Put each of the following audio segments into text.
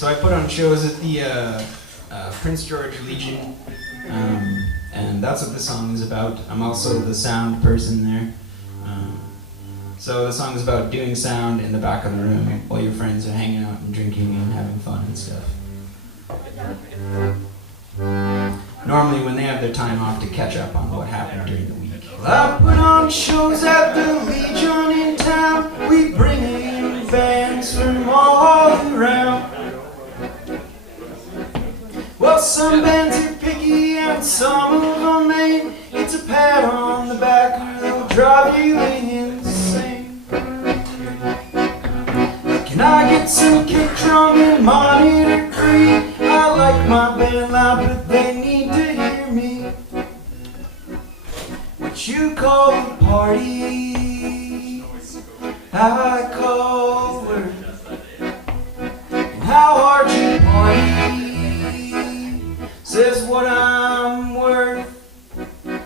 So I put on shows at the Prince George Legion, and that's what the song is about. I'm also the sound person there. So the song is about doing sound in the back of the room while your friends are hanging out and drinking and having fun and stuff. Normally when they have their time off to catch up on what happened during the week. Well, I put on shows at the Legion in town. We bring in bands from all around. Well, some bands are picky and some of them ain't. It's a pat on the back or they'll drive you insane. Can I get some kick drum and monitor free? I like my band loud, but they need to hear me. What you call a party, I call work. And how hard you party says what I'm worth. You're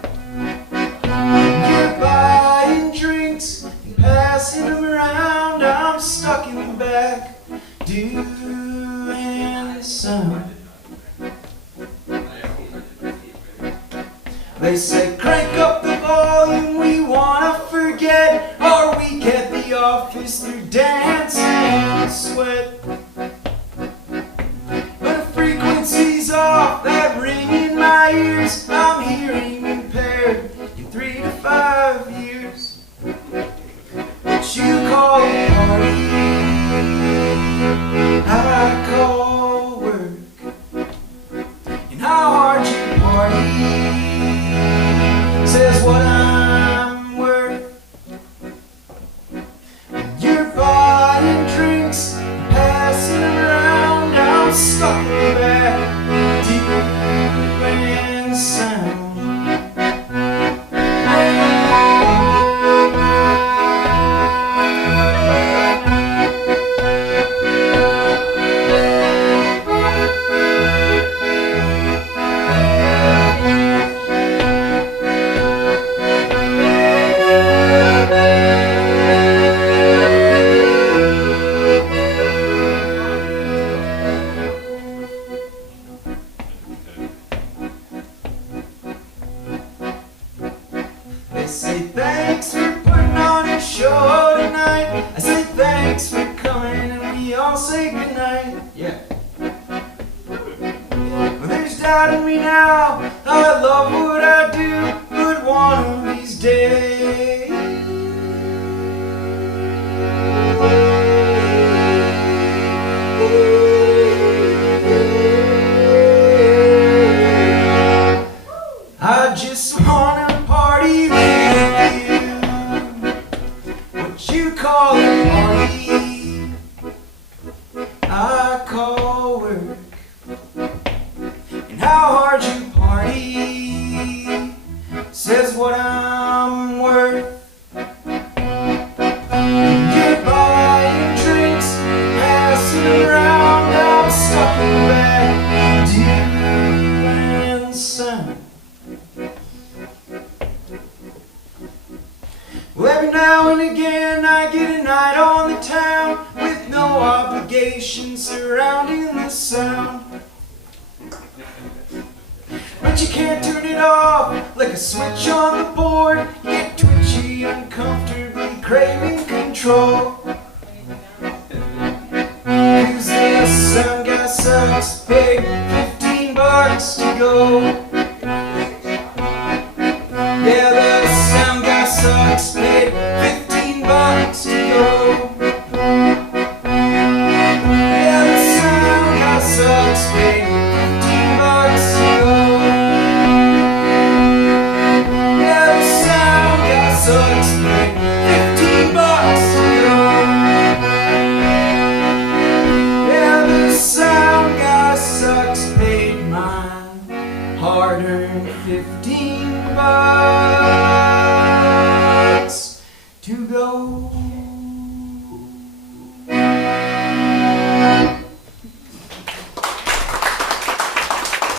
buying drinks and passing them around. I'm stuck in the back doing sound. They say crank up the volume, we wanna forget our week at the office through dancing and sweat. But the frequency's off, that ring in my ears. I'm hearing impaired in 3 to 5 years. What you call a party, I call work. And how hard you party says what I'm worth. You're buying drinks, passing around. I'm stuck in the back, doing sound. They say thanks for putting on a show tonight. I say thanks for coming and we all say goodnight. Yeah. Well, there's doubt in me now. I love what I do, but one of these days I just wanna party with you. What you call a party, I call work. And how hard you party says what I'm worth. You're buying drinks, passing around. I'm stuck in the back, doing sound. Well, every now and again I get a night on the town with no obligation surrounding the sound. But you can't turn it off like a switch on the board. You get twitchy, uncomfortably craving control. Cause the sound guy sucks, paid $15 to go. Yeah, the sound guy sucks, paid $15 to go. Yeah, the sound guy sucks, paid $15 to go. Yeah, the sound guy sucks, paid $15 to go. Yeah, the sound guy sucks, paid my hard-earned $15 to go.